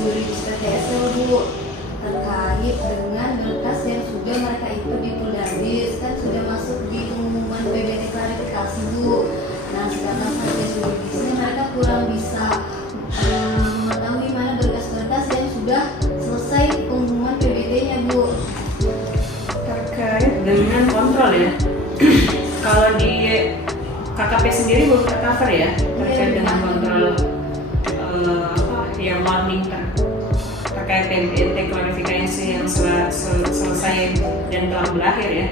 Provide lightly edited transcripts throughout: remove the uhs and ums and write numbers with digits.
yuridis PTSL Bu, terkait dengan berkas yang sudah mereka ikut di Puldadis, kan sudah masuk di pengumuman PBT klarifikasi Bu. Nah sekarang satgas yuridisnya mereka kurang bisa mengetahui mana berkas-berkas yang sudah selesai pengumuman PBT-nya Bu. Terkait dengan kontrol ya. Kalau di KKP sendiri belum tercover ya terkait dengan kontrol yang warning terkait PBT klarifikasi yang selesai dan telah berakhir ya.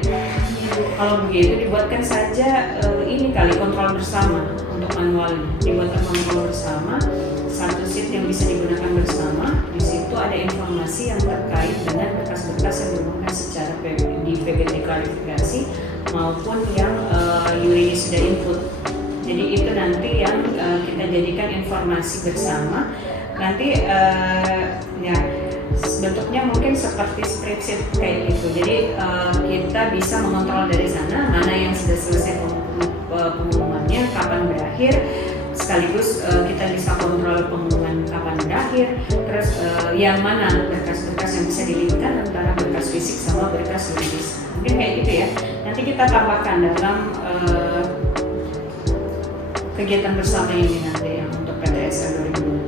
Kalau begitu dibuatkan saja ini kali kontrol bersama untuk manualnya, dibuatkan kontrol bersama satu sheet yang bisa digunakan bersama. Di situ ada informasi yang terkait dengan berkas-berkas yang dihubungkan secara di PBT klarifikasi maupun yang yuridis sudah input. Jadi itu nanti yang kita jadikan informasi bersama. Nanti ya bentuknya mungkin seperti spreadsheet kayak gitu. Jadi kita bisa mengontrol dari sana mana yang sudah selesai pengumumannya, kapan berakhir, sekaligus kita bisa kontrol pengumuman kapan berakhir. Terus yang mana berkas-berkas yang bisa dilimpahkan antara berkas fisik sama berkas yuridis. Mungkin kayak gitu ya. Nanti kita tambahkan dalam kegiatan bersama ini nanti yang untuk PTSL 2023.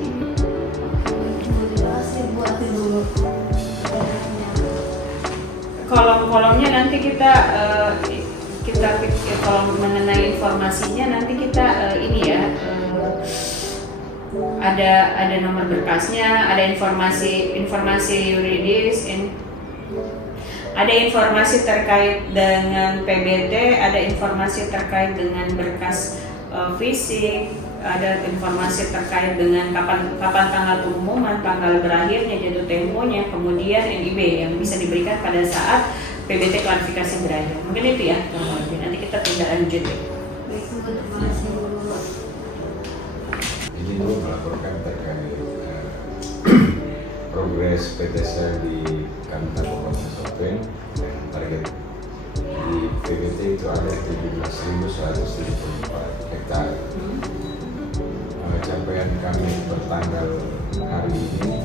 Kolom-kolomnya nanti kita kalau mengenai informasinya nanti kita ini ya ada nomor berkasnya, ada informasi yuridis, ada informasi terkait dengan PBT, ada informasi terkait dengan berkas fisik, ada informasi terkait dengan kapan tanggal pengumuman, tanggal berakhirnya, jatuh temponya, kemudian NIB yang bisa diberikan pada saat PBT klarifikasi berakhir. Mungkin itu ya, nanti kita tidak lanjut ya. Terima kasih Bu. Izin dulu melaporkan terkait progres PTSL di Kalimantan Kabupaten Sopeng dan target di PBT itu ada 17.174 hektar. Capaian kami bertanggal hari ini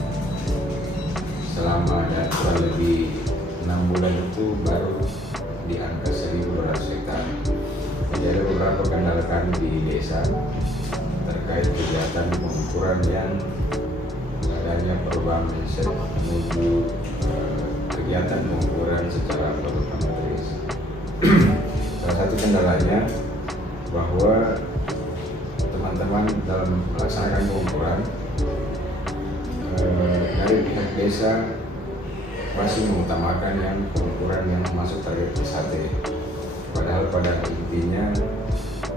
selama ada kurang lebih 6 bulan itu baru di angka 1.200 hektar. Jadi ada beberapa kendala kami di desa terkait kegiatan pengukuran yang adanya perubahan mindset menuju kegiatan pengukuran secara produk amatris. Salah satu kendalanya bahwa teman-teman dalam melaksanakan pengukuran dari pihak desa masih mengutamakan yang pengukuran yang masuk target PSAT. Padahal pada intinya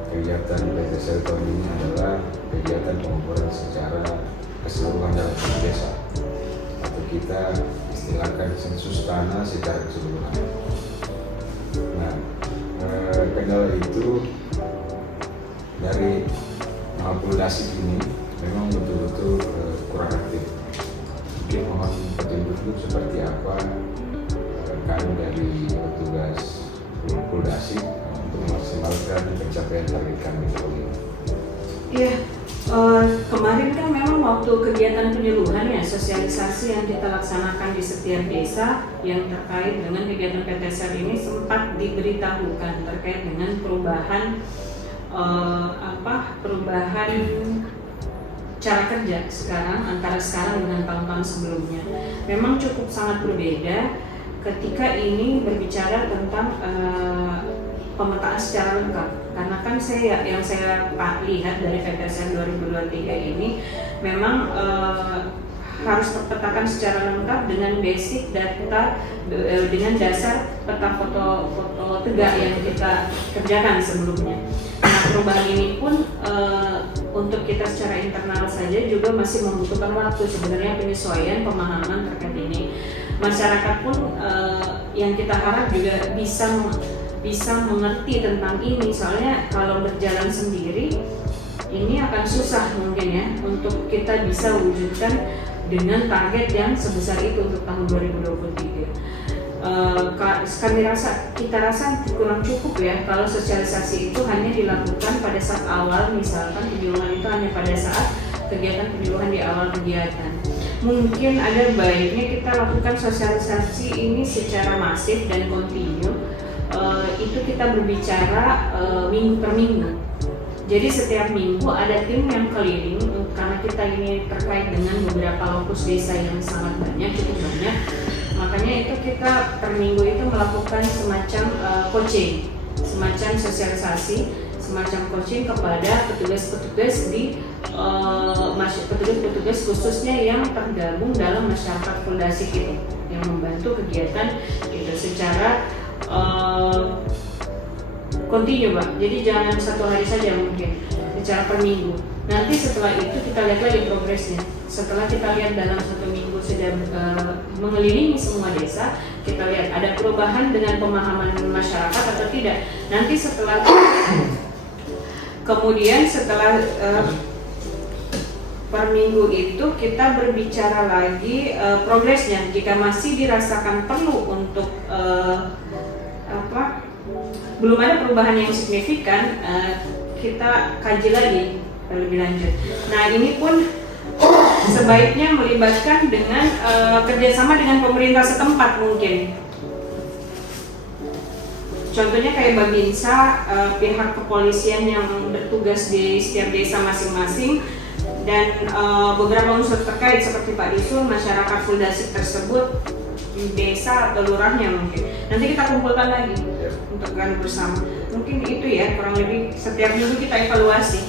kegiatan PTSL tahun ini adalah kegiatan pengukuran secara keseluruhan dalam satu desa, atau kita istilahkan sensus tanah secara keseluruhan. Nah, kendala itu dari Mapolda ini memang betul-betul kurang aktif. Mungkin mohon petunjuk seperti apa kami dari petugas Mapolda untuk memaksimalkan pencapaian target kami tahun ini. Iya, kemarin kan memang waktu kegiatan penyuluhan ya, sosialisasi yang kita laksanakan di setiap desa yang terkait dengan kegiatan PTSL ini sempat diberitahukan terkait dengan perubahan cara kerja antara sekarang dengan tahun-tahun sebelumnya. Memang cukup sangat berbeda ketika ini berbicara tentang pemetaan secara lengkap. Karena kan yang saya lihat dari PTSL 2023 ini memang harus terpetakan secara lengkap dengan basic data, dengan dasar peta foto tegak yang kita kerjakan sebelumnya. Nah, perubahan ini pun untuk kita secara internal saja juga masih membutuhkan waktu sebenarnya penyesuaian pemahaman terkait ini. Masyarakat pun yang kita harap juga bisa mengerti tentang ini, soalnya kalau berjalan sendiri ini akan susah mungkin ya untuk kita bisa wujudkan dengan target yang sebesar itu untuk tahun 2023. Kita rasa kurang cukup ya kalau sosialisasi itu hanya dilakukan pada saat awal, misalkan penyuluhan itu hanya pada saat kegiatan penyuluhan di awal kegiatan. mungkin ada baiknya kita lakukan sosialisasi ini secara masif dan kontinu. Itu kita berbicara minggu per minggu. Jadi setiap minggu ada tim yang keliling, karena kita ini terkait dengan beberapa lokus desa yang sangat banyak, cukup banyak. Makanya itu kita per minggu itu melakukan semacam coaching, semacam sosialisasi, semacam coaching kepada petugas-petugas di petugas-petugas khususnya yang tergabung dalam masyarakat Fuldasik itu, yang membantu kegiatan itu secara kontinu, Pak. Jadi jangan satu hari saja, mungkin secara per minggu. Nanti setelah itu kita lihat lagi progresnya. Setelah kita lihat dalam 1 minggu sudah mengelilingi semua desa, kita lihat ada perubahan dengan pemahaman masyarakat atau tidak. Nanti setelah kemudian setelah per minggu itu kita berbicara lagi progresnya. Jika masih dirasakan perlu untuk belum ada perubahan yang signifikan, kita kaji lagi lebih lanjut. Nah, ini pun sebaiknya melibatkan dengan kerjasama dengan pemerintah setempat mungkin. Contohnya kayak Babinsa, pihak kepolisian yang bertugas di setiap desa masing-masing, dan beberapa unsur terkait seperti Pak Disul, masyarakat Fuldasik tersebut, desa atau lurahnya mungkin. Nanti kita kumpulkan lagi untuk kan bersama. Mungkin itu ya, kurang lebih setiap minggu kita evaluasi.